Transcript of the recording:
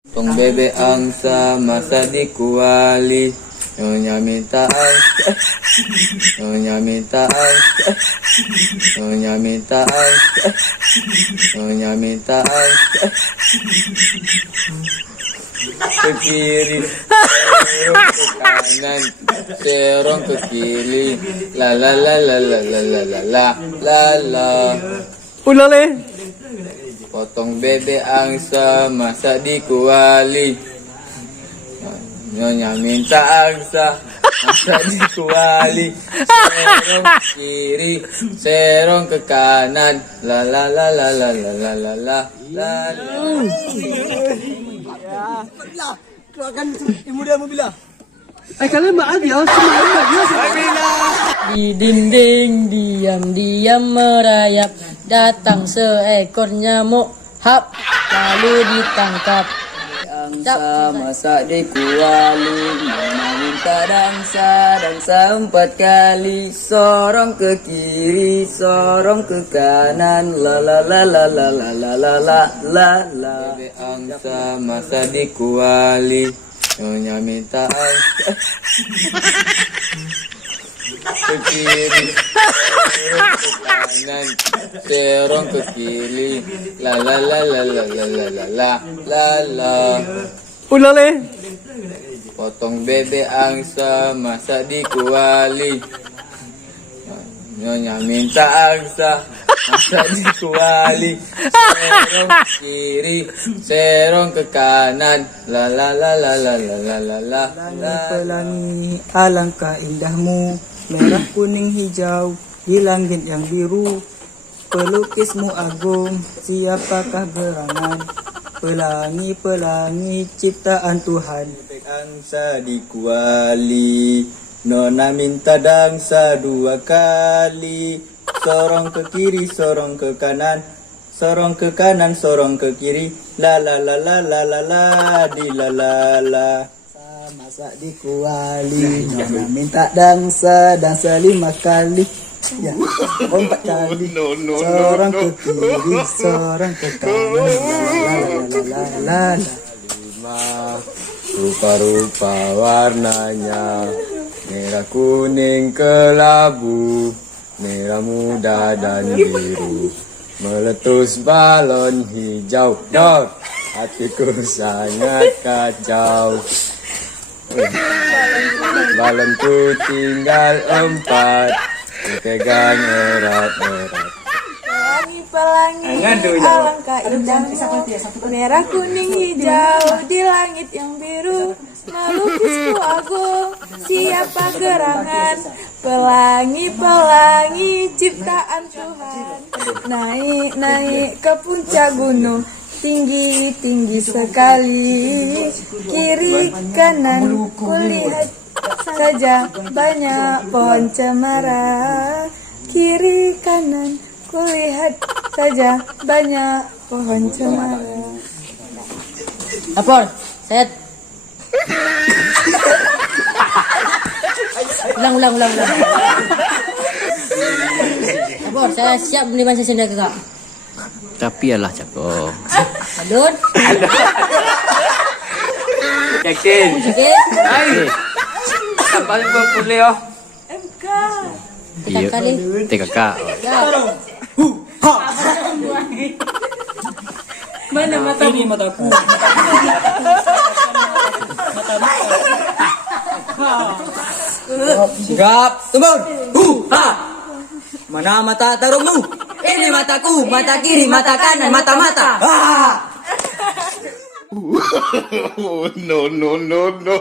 Tong bebe angsa masa dikuali, nyonya minta angsa, nyonya minta angsa, nyonya minta angsa, nyonya minta angsa. Ke kiri, serong ke kanan, serong ke kiri, la la la la la la la la la la la. Ulale. Potong bebe angsa masa dikuali, nyonya minta angsa masa dikuali, serong ke kiri, serong ke kanan, la la la la la la la la la la la. Keluarkan ibu dia mobil lah. Kalian maaf ya, semangat ya. Di dinding diam-diam merayap, datang seekor nyamuk, hap, lalu ditangkap. Angsa masa dikuali, nyonya minta dansa 4 kali, sorong ke kiri, sorong ke kanan, la la la la la la la la la la la. Bebe angsa masa dikuali, nyonya minta angsa ke kiri, serong ke kanan, serong ke kiri, la la la la la la la la la la la. Ulale. Potong bebe angsa masa dikuali, nyonya minta angsa masa dikuali, serong ke kiri, serong ke kanan, la la la la la la la la la la. Pelangi alangkah indahmu, merah kuning hijau di langit yang biru. Pelukismu agung, siapakah gerangan? Pelangi, pelangi ciptaan Tuhan. Bebek angsa dikuali, nona minta dansa 2 kali, sorong ke kiri, sorong ke kanan, sorong ke kanan, sorong ke kiri, la la la la la la la di la la la. Masa dikuali, nyonya minta dansa 5 kali. Ya, 4 kali. Sorong ke kiri, sorong ke kanan. La la la la la. 5 rupa-rupa warnanya, merah kuning kelabu, merah muda dan biru, meletus balon hijau, dor, hatiku sangat kacau. Balonku tinggal 4, dipegang erat-erat. Pelangi, alangkah indahmu, merah kuning hijau di langit yang biru. Melukisku agung, siapa gerangan? Pelangi, pelangi ciptaan Tuhan. Naik, naik ke puncak gunung, tinggi, tinggi sekali. Kiri, kanan, kulihat saja banyak pohon cemara. Kiri, kanan, kulihat saja banyak pohon cemara. Lapor, set. Ulang. Lapor, saya siap menerima sesi dari kakak. Tapi alah cakap. Adun. Yakin? Oke. Hai. Sampai boleh oh. Tiga kali. Tiga kak. Ya. Mana mata Ini mataku. Sigap, tumbur. Ha. Mana mata tarungmu? Ini mataku, mata kiri, mata kanan, mata-mata. No, no, no, no.